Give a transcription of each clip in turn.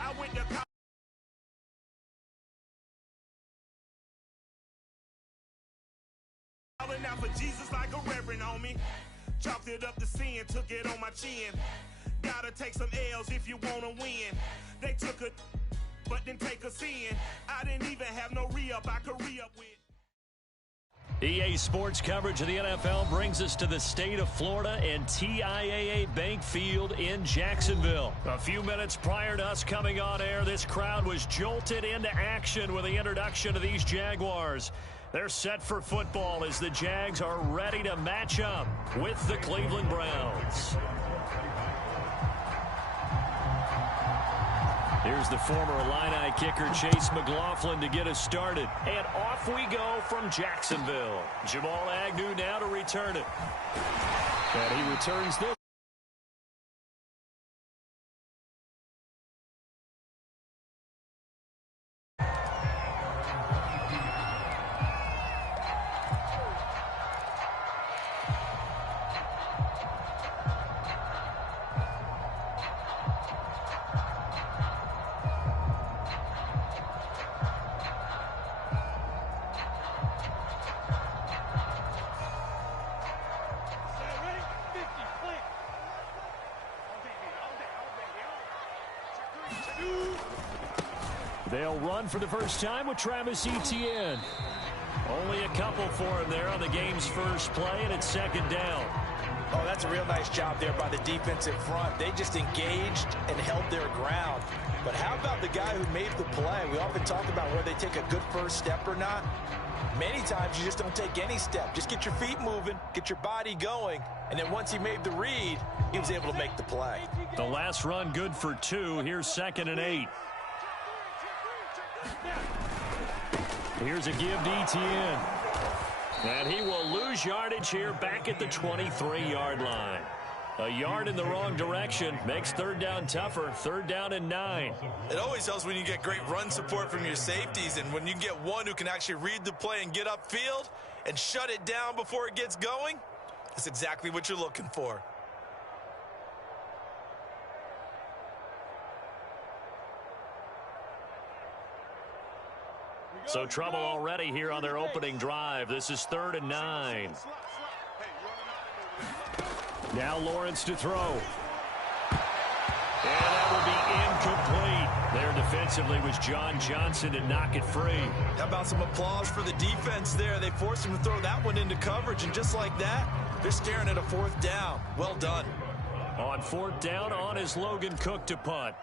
I went to calling out for Jesus like a reverend on me. Chalked it up to sin, took it on my chin. Gotta take some L's if you wanna win. They took a but didn't take a sin. I didn't even have no re-up I could re-up with. EA Sports coverage of the NFL brings us to the state of Florida and TIAA Bank Field in Jacksonville. A few minutes prior to us coming on air, this crowd was jolted into action with the introduction of these Jaguars. They're set for football as the Jags are ready to match up with the Cleveland Browns. Here's the former Illini kicker Chase McLaughlin to get us started. And off we go from Jacksonville. Jamal Agnew now to return it. And he returns this. They'll run for the first time with Travis Etienne. Only a couple for him there on the game's first play, and it's second down. Oh, that's a real nice job there by the defensive front. They just engaged and held their ground. But how about the guy who made the play? We often talk about whether they take a good first step or not. Many times you just don't take any step. Just get your feet moving, get your body going, and then once he made the read, he was able to make the play. The last run good for 2. Here's 2nd and 8. Here's a give to Etienne. And he will lose yardage here back at the 23-yard line. A yard in the wrong direction makes third down tougher. 3rd down and 9. It always helps when you get great run support from your safeties, and when you get one who can actually read the play and get upfield and shut it down before it gets going, that's exactly what you're looking for. So trouble already here on their opening drive. This is 3rd and 9. Now Lawrence to throw. And that will be incomplete. There defensively was John Johnson to knock it free. How about some applause for the defense there? They forced him to throw that one into coverage, and just like that, they're staring at a 4th down. Well done. On 4th down, on is Logan Cook to punt.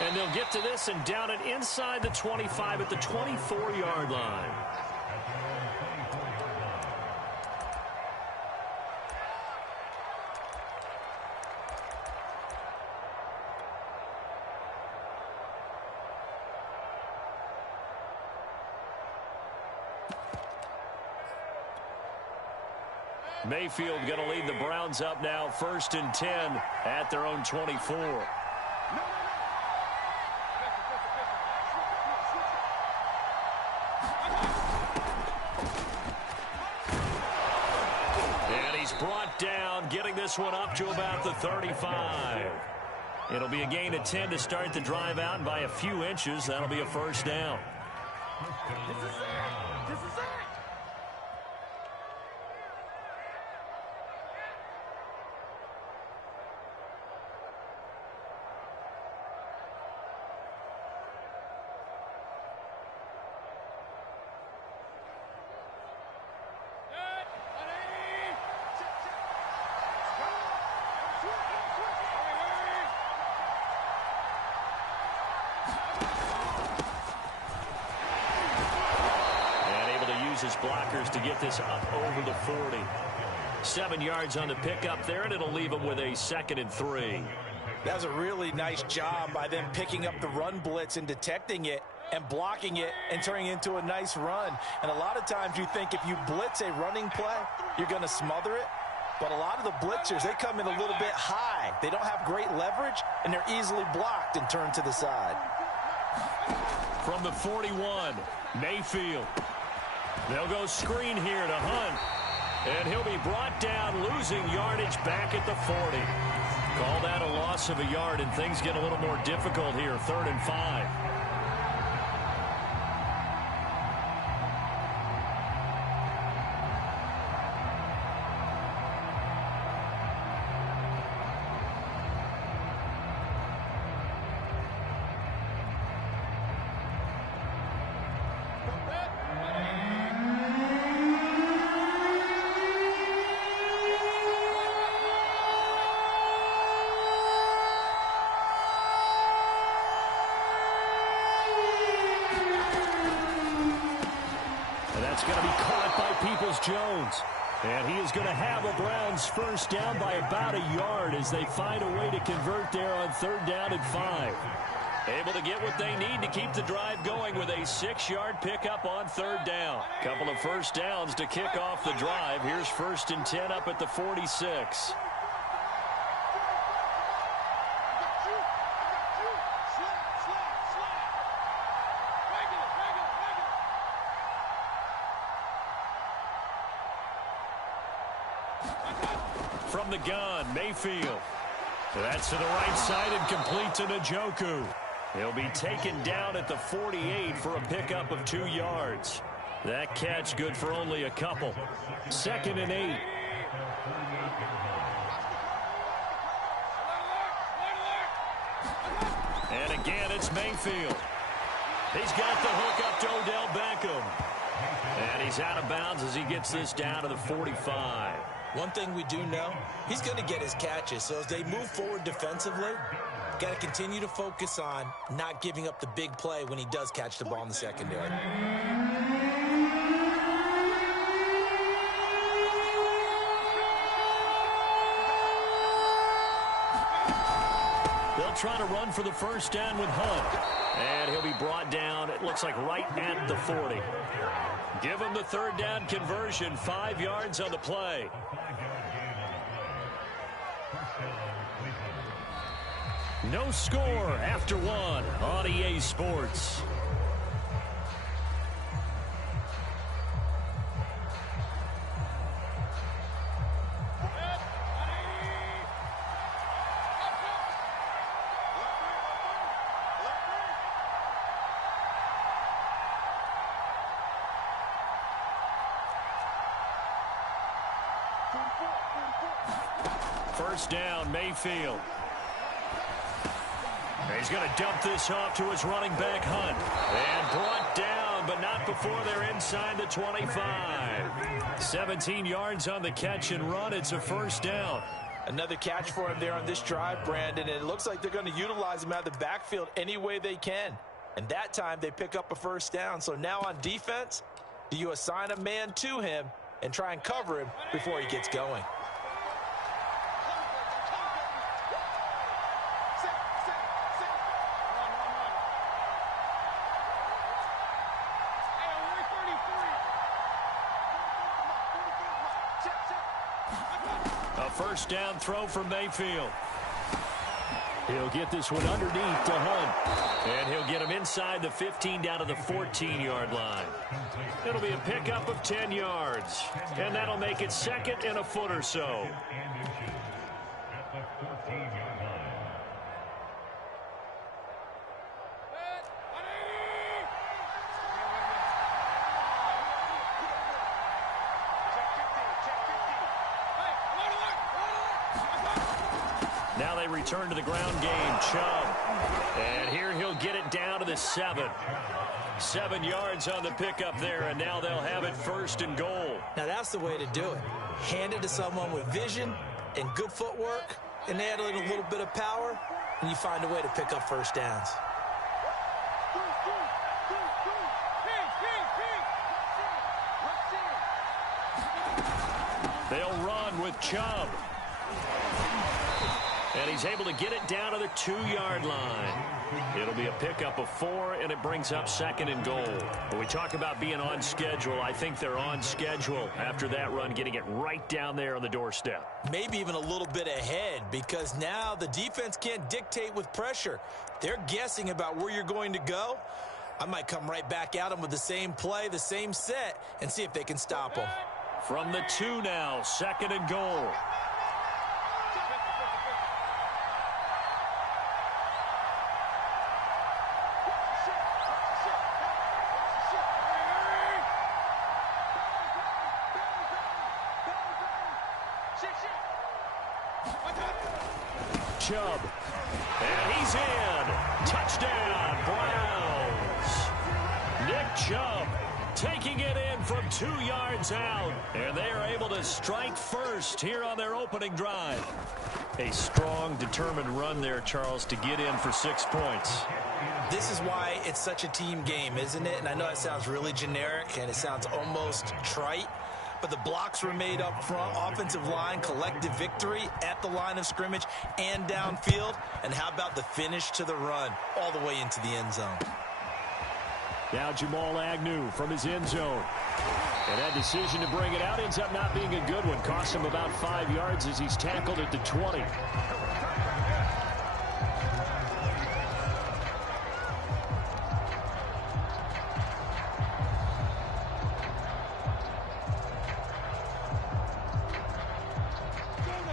And they'll get to this and down it inside the 25 at the 24-yard line. Mayfield going to lead the Browns up now, 1st and 10 at their own 24. Brought down, getting this one up to about the 35. It'll be a gain of 10 to start the drive out, and by a few inches, that'll be a 1st down. This is it. This is it. His blockers to get this up over the 40. 7 yards on the pickup there, and it'll leave him with a 2nd and 3. That was a really nice job by them picking up the run blitz and detecting it and blocking it and turning it into a nice run. And a lot of times you think if you blitz a running play, you're going to smother it. But a lot of the blitzers, they come in a little bit high. They don't have great leverage, and they're easily blocked and turned to the side. From the 41, Mayfield. They'll go screen here to Hunt. And he'll be brought down, losing yardage back at the 40. Call that a loss of a yard, and things get a little more difficult here, 3rd and 5. That's going to be caught by Peoples-Jones. And he is going to have a Browns first down by about a yard as they find a way to convert there on 3rd down and 5. Able to get what they need to keep the drive going with a 6-yard pickup on 3rd down. Couple of first downs to kick off the drive. Here's 1st and 10 up at the 46. From the gun, Mayfield. That's to the right side and complete to Njoku. He'll be taken down at the 48 for a pickup of 2 yards. That catch good for only a couple. 2nd and 8. And again, it's Mayfield. He's got the hook up to Odell Beckham. And he's out of bounds as he gets this down to the 45. One thing we do know, he's going to get his catches. So as they move forward defensively, got to continue to focus on not giving up the big play when he does catch the ball in the secondary. They'll try to run for the first down with Hunt. And he'll be brought down, it looks like right at the 40. Give him the 3rd down conversion, 5 yards on the play. No score after 1 on EA Sports. First down, Mayfield. He's going to dump this off to his running back, Hunt. And brought down, but not before they're inside the 25. 17 yards on the catch and run. It's a first down. Another catch for him there on this drive, Brandon, and it looks like they're going to utilize him out of the backfield any way they can. And that time they pick up a first down. So now on defense, do you assign a man to him and try and cover him before he gets going? First down throw for Mayfield. He'll get this one underneath to Hunt. And he'll get him inside the 15 down to the 14-yard line. It'll be a pickup of 10 yards. And that'll make it 2nd and a foot or so. Now they return to the ground game. Chubb. And here he'll get it down to the 7. 7 yards on the pickup there, and now they'll have it 1st and goal. Now that's the way to do it. Hand it to someone with vision and good footwork, and add a little bit of power, and you find a way to pick up first downs. They'll run with Chubb. And he's able to get it down to the 2-yard line. It'll be a pickup of 4, and it brings up 2nd and goal. When we talk about being on schedule, I think they're on schedule after that run, getting it right down there on the doorstep. Maybe even a little bit ahead, because now the defense can't dictate with pressure. They're guessing about where you're going to go. I might come right back at them with the same play, the same set, and see if they can stop them. From the 2 now, 2nd and goal. Chubb. And he's in. Touchdown, Browns. Nick Chubb taking it in from 2 yards out. And they are able to strike first here on their opening drive. A strong, determined run there, Charles, to get in for 6 points. This is why it's such a team game, isn't it? And I know it sounds really generic and it sounds almost trite, but the blocks were made up front, offensive line, collective victory at the line of scrimmage and downfield. And how about the finish to the run all the way into the end zone? Now Jamal Agnew from his end zone. And that decision to bring it out ends up not being a good one. Cost him about 5 yards as he's tackled at the 20.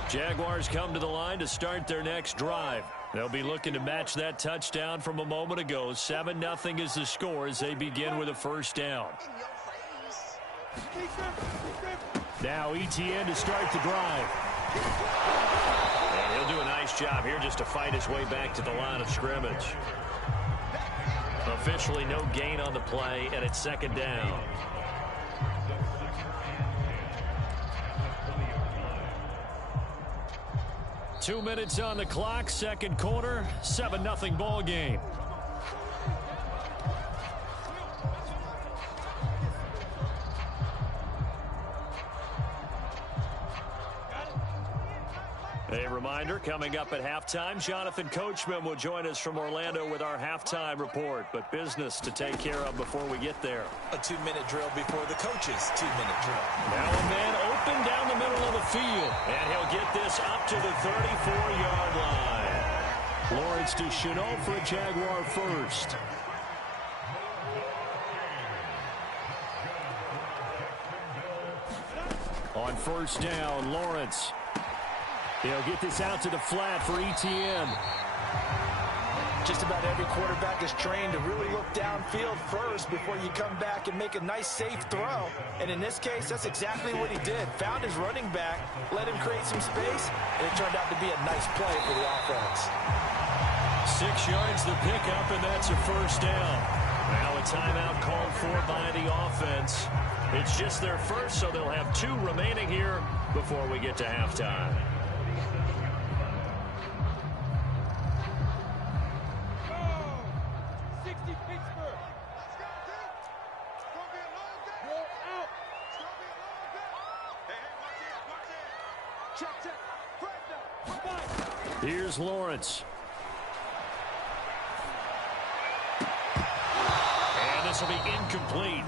Jaguars come to the line to start their next drive. They'll be looking to match that touchdown from a moment ago. 7-0 is the score as they begin with a first down. Now ETN to start the drive. And he'll do a nice job here just to fight his way back to the line of scrimmage. Officially no gain on the play, and it's 2nd down. Two minutes on the clock, 2nd quarter, 7-0 ball game. A reminder, coming up at halftime, Jonathan Coachman will join us from Orlando with our halftime report, but business to take care of before we get there. A 2-minute drill before the coach's 2-minute drill. Now a man open down the middle of the field, and he'll get this up to the 34-yard line. Lawrence to Chenault for a Jaguar first. On first down, Lawrence. He'll get this out to the flat for ETN. Just about every quarterback is trained to really look downfield first before you come back and make a nice, safe throw. And in this case, that's exactly what he did. Found his running back, let him create some space, and it turned out to be a nice play for the offense. 6 yards the pickup, and that's a first down. Now a timeout called for by the offense. It's just their first, so they'll have 2 remaining here before we get to halftime. Here's Lawrence. And this will be incomplete.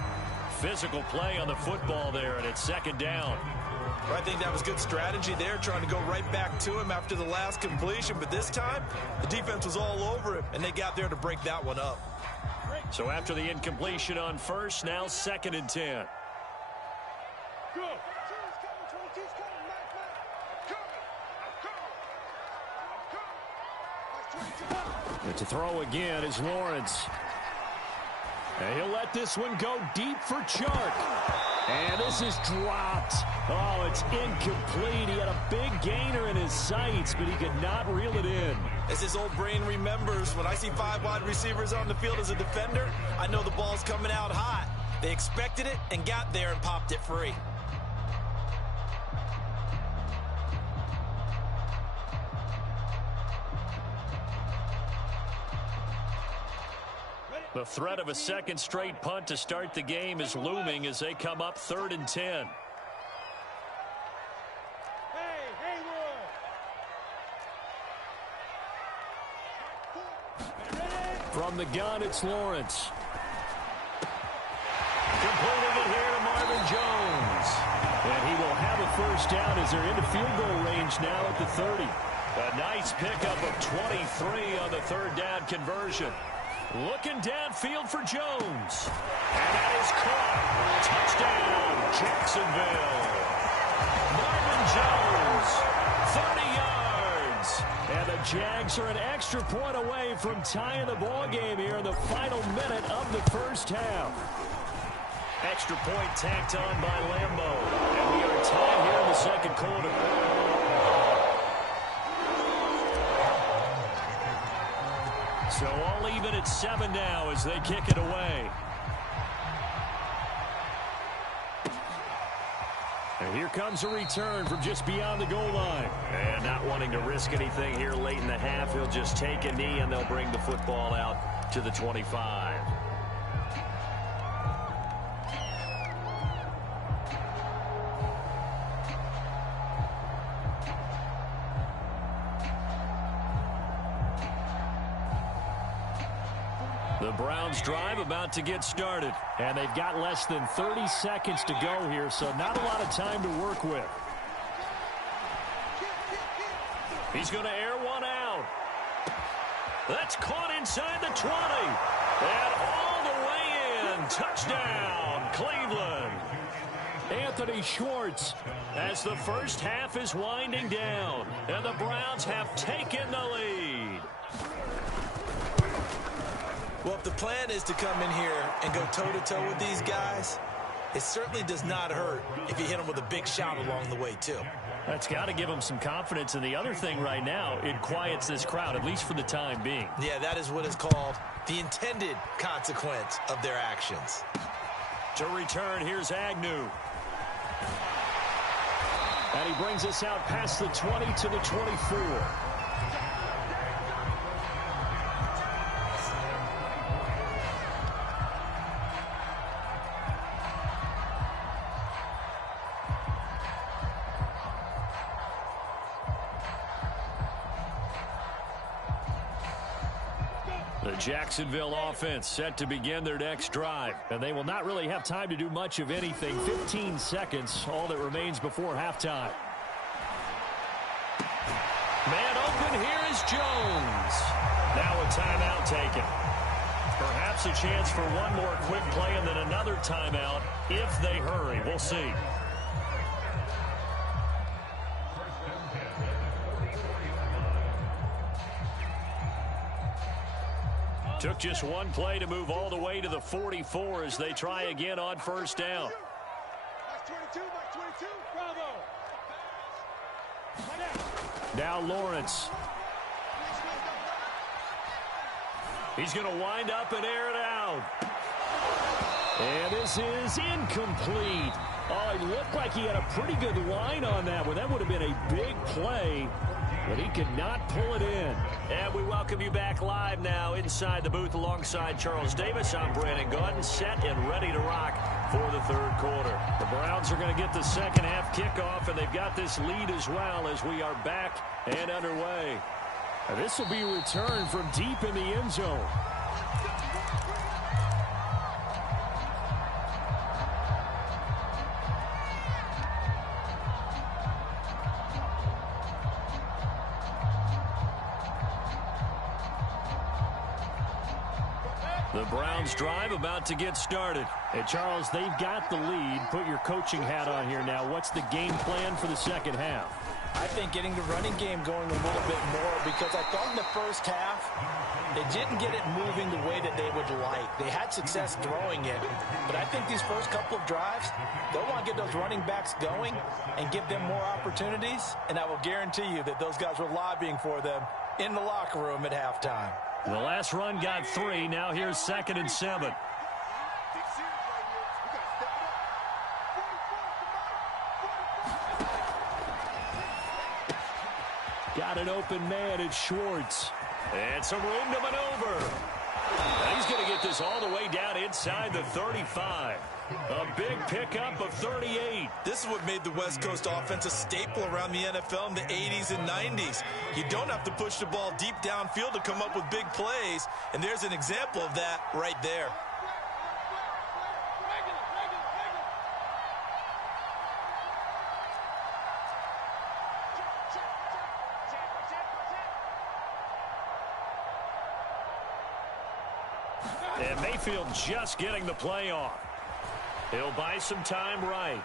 Physical play on the football there, and it's 2nd down. Well, I think that was good strategy there, trying to go right back to him after the last completion. But this time, the defense was all over him, and they got there to break that one up. So after the incompletion on first, now 2nd and 10. But to throw again is Lawrence. And he'll let this one go deep for Chark. And this is dropped. Oh, it's incomplete. He had a big gainer in his sights, but he could not reel it in. As his old brain remembers, when I see 5 wide receivers on the field as a defender, I know the ball's coming out hot. They expected it and got there and popped it free. The threat of a second straight punt to start the game is looming as they come up 3rd and 10. From the gun, it's Lawrence. Completing it here to Marvin Jones. And he will have a first down as they're into field goal range now at the 30. A nice pickup of 23 on the 3rd down conversion. Looking downfield for Jones. And that is caught. Touchdown, Jacksonville. Marvin Jones, 30 yards. And the Jags are an extra point away from tying the ball game here in the final minute of the first half. Extra point tacked on by Lambeau. And we are tied here in the second quarter. So all even at 7 now as they kick it away. And here comes a return from just beyond the goal line. And not wanting to risk anything here late in the half, he'll just take a knee and they'll bring the football out to the 25. The Browns drive about to get started, and they've got less than 30 seconds to go here, so not a lot of time to work with. He's going to air one out. That's caught inside the 20. And all the way in. Touchdown, Cleveland. Anthony Schwartz as the first half is winding down, and the Browns have taken the lead. Well, if the plan is to come in here and go toe-to-toe with these guys, it certainly does not hurt if you hit them with a big shout along the way, too. That's got to give them some confidence. And the other thing right now, it quiets this crowd, at least for the time being. Yeah, that is what is called the intended consequence of their actions. To return, here's Agnew. And he brings us out past the 20 to the 24. The Jacksonville offense set to begin their next drive, and they will not really have time to do much of anything. 15 seconds, all that remains before halftime. Man open, here is Jones. Now a timeout taken. Perhaps a chance for one more quick play and then another timeout if they hurry. We'll see. Took just one play to move all the way to the 44 as they try again on first down. Now Lawrence. He's going to wind up and air it out. And this is incomplete. Oh, it looked like he had a pretty good line on that one. That would have been a big play, but he could not pull it in. And we welcome you back live now inside the booth alongside Charles Davis. I'm Brandon Gaudin, set and ready to rock for the third quarter. The Browns are going to get the second half kickoff, and they've got this lead as well as we are back and underway. And this will be returned from deep in the end zone. The Browns drive about to get started. Hey, Charles, they've got the lead. Put your coaching hat on here now. What's the game plan for the second half? I think getting the running game going a little bit more, because I thought in the first half they didn't get it moving the way that they would like. They had success throwing it, but I think these first couple of drives, they'll want to get those running backs going and give them more opportunities, and I will guarantee you that those guys were lobbying for them in the locker room at halftime. The last run got 3. Now here's 2nd and 7. Got an open man. It's Schwartz. And some room to maneuver. And he's going to get this all the way down inside the 35. A big pickup of 38. This is what made the West Coast offense a staple around the NFL in the 80s and 90s. You don't have to push the ball deep downfield to come up with big plays, and there's an example of that right there. And Mayfield just getting the play off. He'll buy some time right.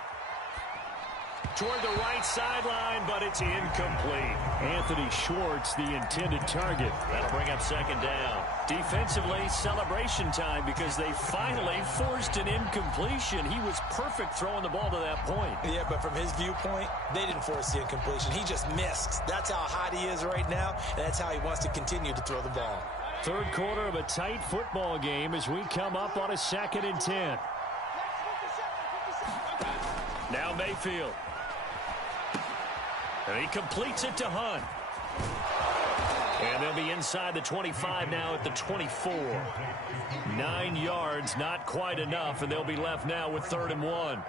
Toward the right sideline, but it's incomplete. Anthony Schwartz, the intended target. That'll bring up second down. Defensively, celebration time because they finally forced an incompletion. He was perfect throwing the ball to that point. Yeah, but from his viewpoint, they didn't force the incompletion. He just missed. That's how hot he is right now, and that's how he wants to continue to throw the ball. Third quarter of a tight football game as we come up on a 2nd and 10. Now Mayfield. And he completes it to Hunt. And they'll be inside the 25 now at the 24. 9 yards, not quite enough, and they'll be left now with 3rd and 1.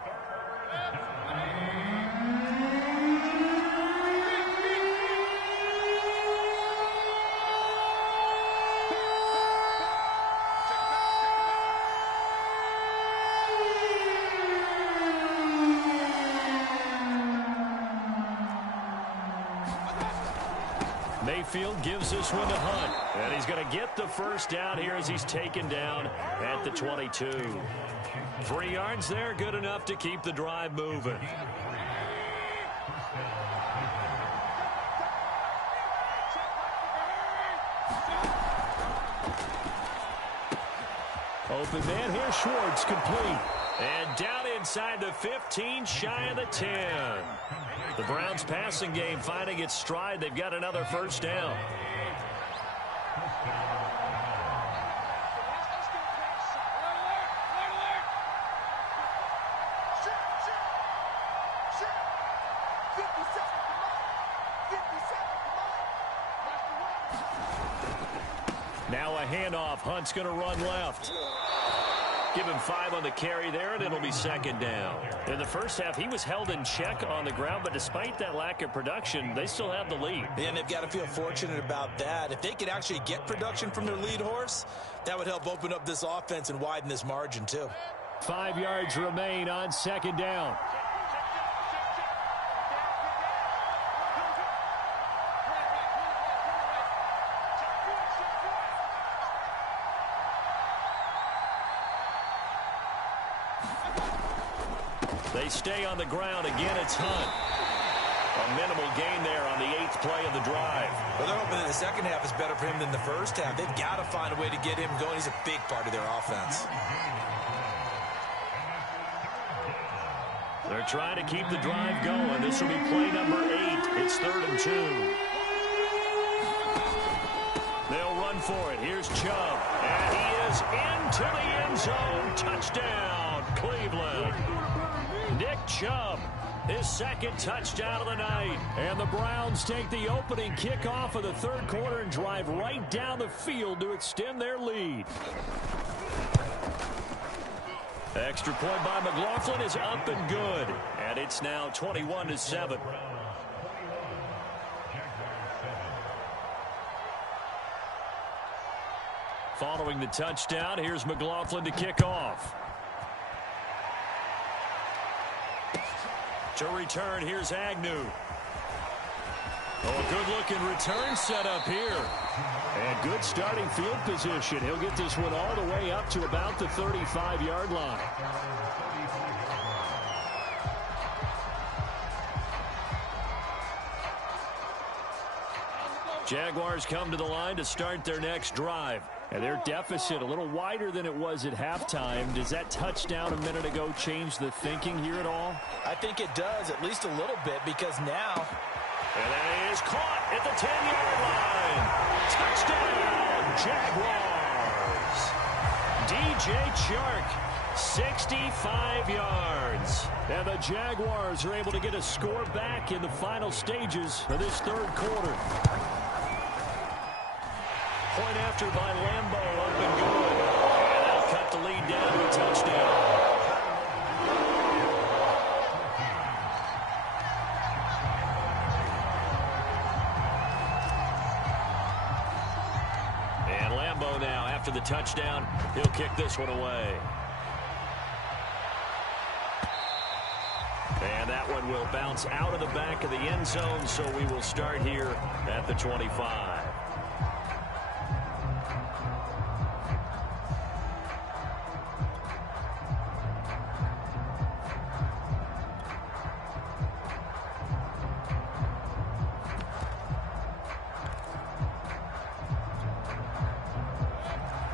Mayfield gives this one to Hunt. And he's going to get the first down here as he's taken down at the 22. 3 yards there, good enough to keep the drive moving. Open man here, Schwartz complete. And down inside the 15, shy of the 10. The Browns passing game finding its stride. They've got another first down. Now a handoff. Hunt's going to run left. Give him 5 on the carry there, and it'll be second down. In the first half, he was held in check on the ground, but despite that lack of production, they still have the lead. And they've got to feel fortunate about that. If they could actually get production from their lead horse, that would help open up this offense and widen this margin, too. 5 yards remain on second down. They stay on the ground. Again, it's Hunt. A minimal gain there on the 8th play of the drive. Well, they're hoping that the second half is better for him than the first half. They've got to find a way to get him going. He's a big part of their offense. They're trying to keep the drive going. This will be play number 8. It's 3rd and 2. They'll run for it. Here's Chubb. And he is into the end zone. Touchdown, Cleveland. Nick Chubb, his 2nd touchdown of the night. And the Browns take the opening kickoff of the 3rd quarter and drive right down the field to extend their lead. Extra point by McLaughlin is up and good. And it's now 21-7. Following the touchdown, here's McLaughlin to kick off. To return, here's Agnew. Oh, a good-looking return set up here. And good starting field position. He'll get this one all the way up to about the 35-yard line. Jaguars come to the line to start their next drive. And their deficit a little wider than it was at halftime. Does that touchdown a minute ago change the thinking here at all? I think it does, at least a little bit, because now... And that is caught at the 10-yard line. Touchdown, Jaguars. DJ Chark, 65 yards. And the Jaguars are able to get a score back in the final stages of this 3rd quarter. Point after by Lambeau, up and good. And they'll cut the lead down to a touchdown. And Lambeau now, after the touchdown, he'll kick this one away. And that one will bounce out of the back of the end zone, so we will start here at the 25.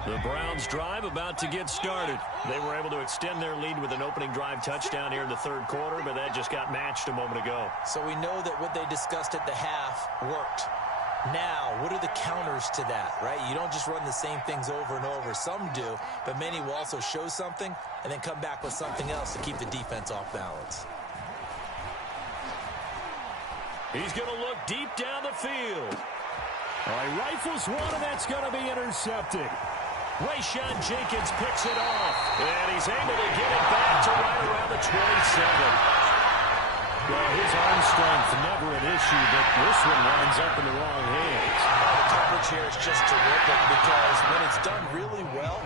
The Browns drive about to get started. They were able to extend their lead with an opening drive touchdown here in the third quarter, but that just got matched a moment ago. So we know that what they discussed at the half worked. Now, what are the counters to that, right? You don't just run the same things over and over. Some do, but many will also show something and then come back with something else to keep the defense off balance. He's going to look deep down the field. All right, rifles one, and that's going to be intercepted. Rayshawn Jenkins picks it off, and he's able to get it back to right around the 27. Well, his arm strength never an issue, but this one winds up in the wrong hands. The coverage here is just terrific because when it's done really well,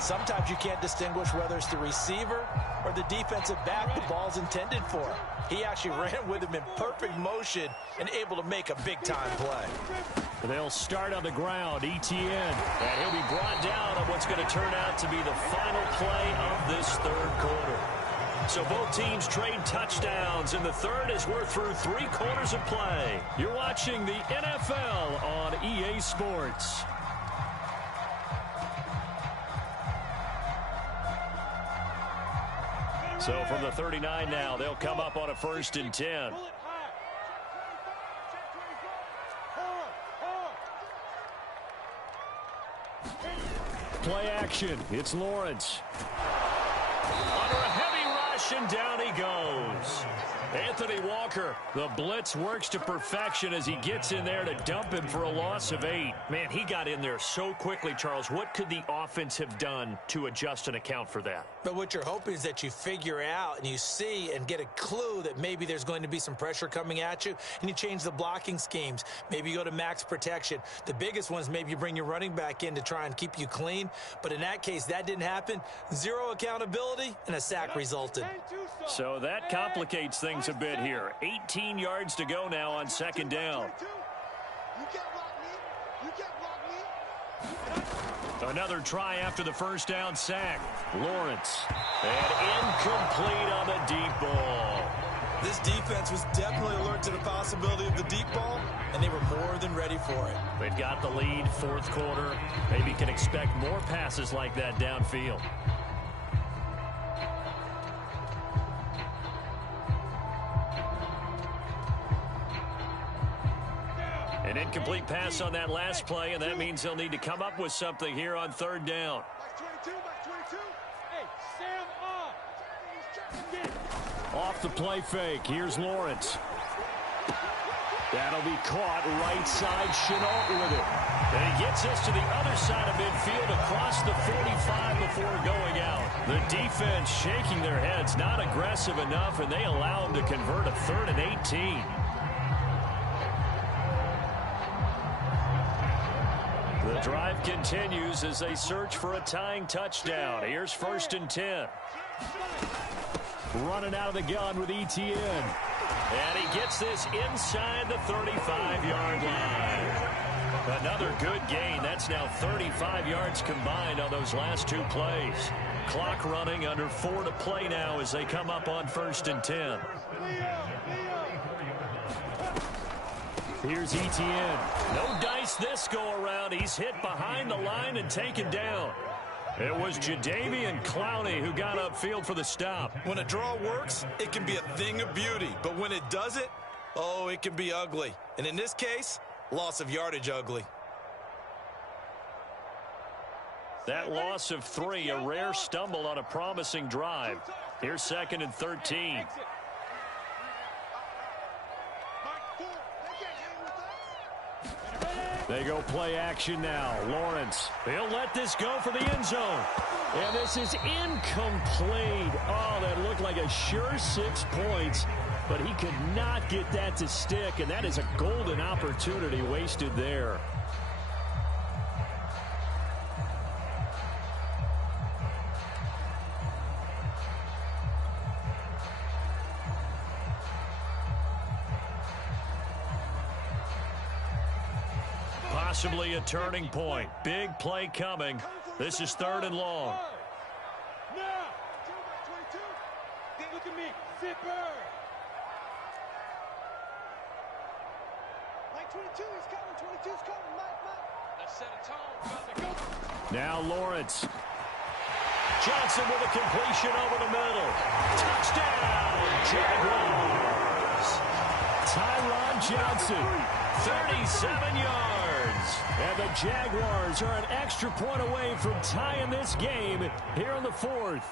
sometimes you can't distinguish whether it's the receiver or the defensive back the ball's intended for. He actually ran with him in perfect motion and able to make a big-time play. They'll start on the ground, Etienne, and he'll be brought down on what's going to turn out to be the final play of this third quarter. So both teams trade touchdowns in the third as we're through 3 quarters of play. You're watching the NFL on EA Sports. So from the 39 now, they'll come up on a 1st and 10. Play action. It's Lawrence. Under a heavy rush, and down he goes. Anthony Walker, the blitz works to perfection as he gets in there to dump him for a loss of 8. Man, he got in there so quickly, Charles. What could the offense have done to adjust and account for that? But what you're hoping is that you figure out and you see and get a clue that maybe there's going to be some pressure coming at you, and you change the blocking schemes. Maybe you go to max protection. The biggest one is maybe you bring your running back in to try and keep you clean. But in that case, that didn't happen. 0 accountability, and a sack resulted. So that complicates things a bit here. 18 yards to go now on 2nd down. Another try after the 1st down sack. Lawrence. And incomplete on the deep ball. This defense was definitely alert to the possibility of the deep ball, and they were more than ready for it. They've got the lead, 4th quarter. Maybe can expect more passes like that downfield. An incomplete pass on that last play, and that means they'll need to come up with something here on 3rd down. Off the play fake, here's Lawrence. That'll be caught right side, Chenault with it. And he gets us to the other side of midfield across the 45 before going out. The defense shaking their heads, not aggressive enough, and they allow him to convert a 3rd and 18. The drive continues as they search for a tying touchdown. Here's 1st and 10. Running out of the gun with Etienne. And he gets this inside the 35-yard line. Another good gain. That's now 35 yards combined on those last 2 plays. Clock running, under 4 to play now as they come up on 1st and 10. Here's Etienne. No dice this go-around. He's hit behind the line and taken down. It was Jadeveon Clowney who got upfield for the stop. When a draw works, it can be a thing of beauty. But when it doesn't, oh, it can be ugly. And in this case, loss of yardage ugly. That loss of 3, a rare stumble on a promising drive. Here's 2nd and 13. They go play action now. Lawrence. He'll let this go for the end zone. And this is incomplete. Oh, that looked like a sure 6 points. But he could not get that to stick. And that is a golden opportunity wasted there. Possibly a turning point. Big play coming. This is 3rd and long. Now, look at me, zipper. Like 22, he's coming. 22's coming. Mike. Now Lawrence. Johnson with a completion over the middle. Touchdown, Jaguars. Tyron Johnson, 37 yards. And the Jaguars are an extra point away from tying this game here in the fourth.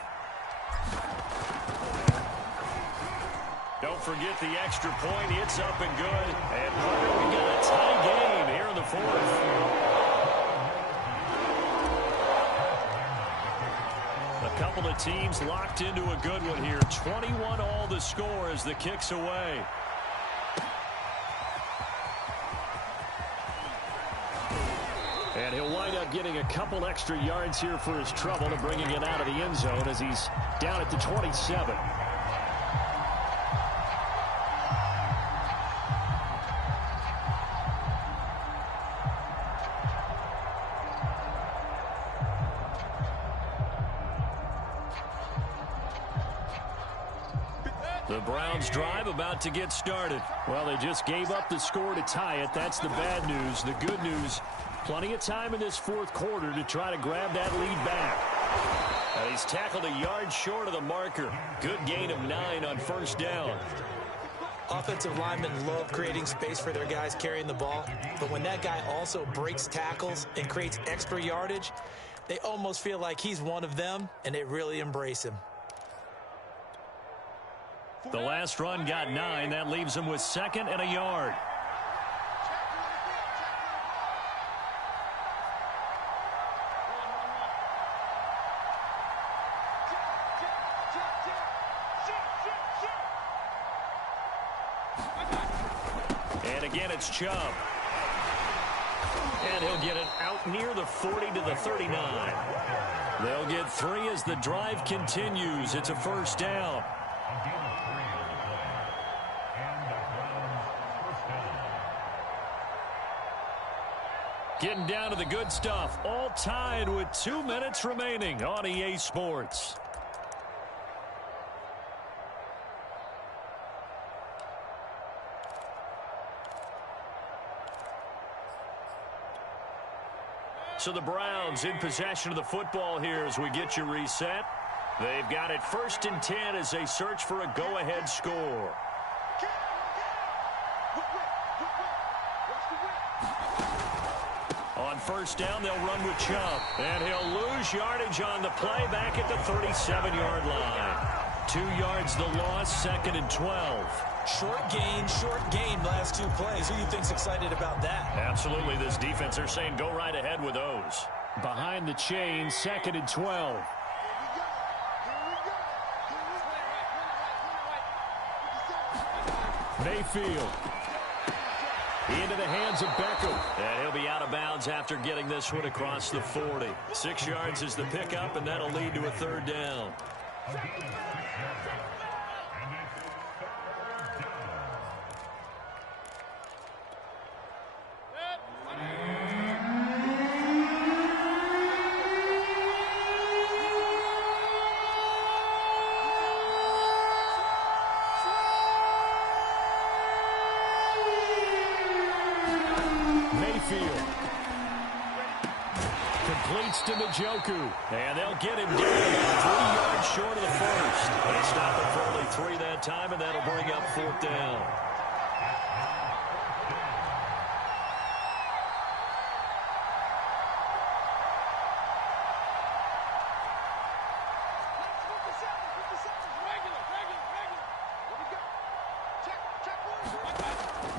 Don't forget the extra point. It's up and good. And we got a tie game here in the fourth. A couple of teams locked into a good one here. 21 all the score as the kick's away. And he'll wind up getting a couple extra yards here for his trouble and bringing it out of the end zone as he's down at the 27. The Browns drive about to get started. Well, they just gave up the score to tie it. That's the bad news. The good news, plenty of time in this fourth quarter to try to grab that lead back. He's tackled a yard short of the marker. Good gain of 9 on first down. Offensive linemen love creating space for their guys carrying the ball, but when that guy also breaks tackles and creates extra yardage, they almost feel like he's one of them, and they really embrace him. The last run got 9. That leaves him with 2nd and a yard. And again, it's Chubb. And he'll get it out near the 40 to the 39. They'll get 3 as the drive continues. It's a first down. Getting down to the good stuff. All tied with 2 minutes remaining on EA Sports. So the Browns in possession of the football here as we get you reset. They've got it 1st and 10 as they search for a go-ahead score. On first down, they'll run with Chubb. And he'll lose yardage on the play back at the 37-yard line. 2 yards the loss, 2nd and 12. Short gain, last 2 plays. Who do you think's excited about that? Absolutely, this defense, they're saying go right ahead with those. Behind the chain, 2nd and 12. Mayfield. Into the hands of Beckham. And he'll be out of bounds after getting this one across the 40. 6 yards is the pickup, and that'll lead to a 3rd down. Completes to Njoku. And they'll get him down about 3 yards short of the first. They stop it for only 3 that time, and that'll bring up 4th down.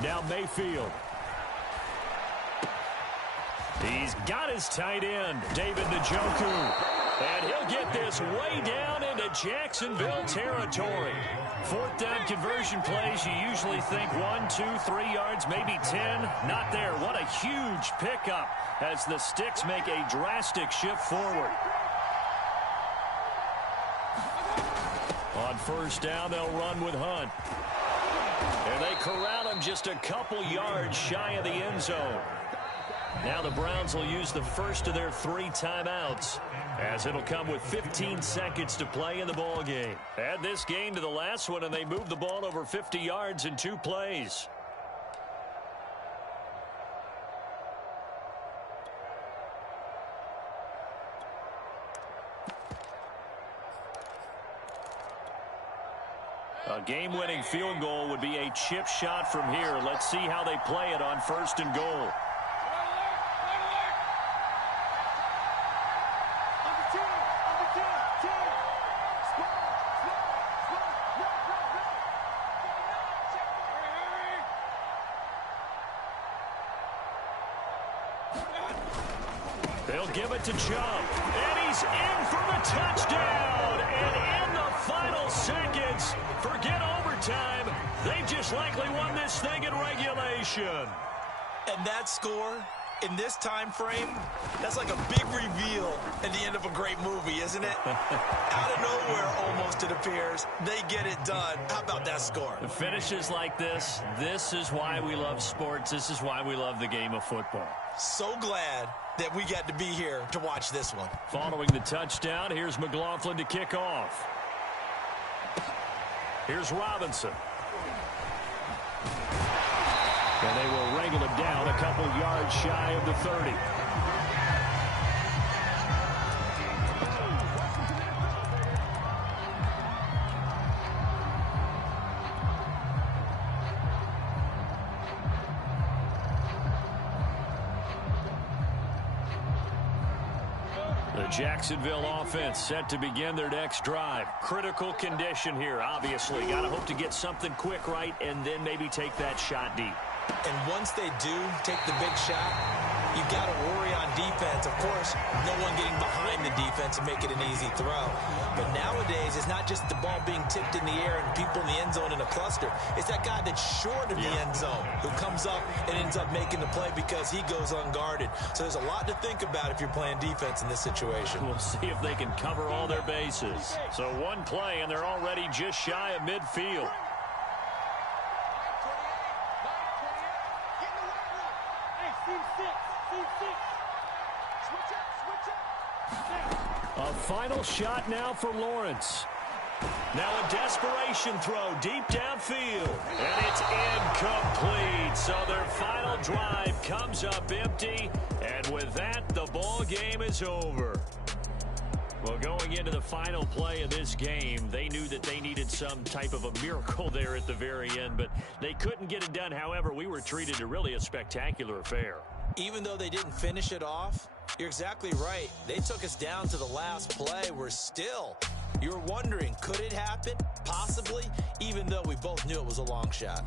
Now Mayfield. He's got his tight end, David Njoku. And he'll get this way down into Jacksonville territory. 4th down conversion plays, you usually think 1, 2, 3 yards, maybe 10. Not there. What a huge pickup as the Sticks make a drastic shift forward. On first down, they'll run with Hunt. And they corral him just a couple yards shy of the end zone. Now the Browns will use the first of their 3 timeouts, as it'll come with 15 seconds to play in the ball game. Add this game to the last one, and they moved the ball over 50 yards in 2 plays. A game-winning field goal would be a chip shot from here. Let's see how they play it on 1st and goal. They'll give it to Chubb, and he's in for the touchdown. And in the final seconds, forget overtime, they just likely won this thing in regulation. And that score, in this time frame, that's like a big reveal at the end of a great movie, isn't it? Out of nowhere, almost, it appears, they get it done. How about that score? The finishes like this is why we love sports. This is why we love the game of football. So glad that we got to be here to watch this one. Following the touchdown, here's McLaughlin to kick off. Here's Robinson. And they will wrangle him down a couple yards shy of the 30. The Jacksonville offense set to begin their next drive. Critical condition here, obviously. Got to hope to get something quick right and then maybe take that shot deep. And once they do take the big shot, you've got to worry on defense. Of course, no one getting behind the defense and make it an easy throw. But nowadays, it's not just the ball being tipped in the air and people in the end zone in a cluster. It's that guy that's short of the end zone who comes up and ends up making the play because he goes unguarded. So there's a lot to think about if you're playing defense in this situation. We'll see if they can cover all their bases. So one play, and they're already just shy of midfield. A final shot now for Lawrence. Now a desperation throw deep downfield. And it's incomplete. So their final drive comes up empty. And with that, the ball game is over. Well, going into the final play of this game, they knew that they needed some type of a miracle there at the very end, but they couldn't get it done. However, we were treated to really a spectacular affair. Even though they didn't finish it off, you're exactly right. They took us down to the last play. You were wondering, could it happen? Possibly, even though we both knew it was a long shot.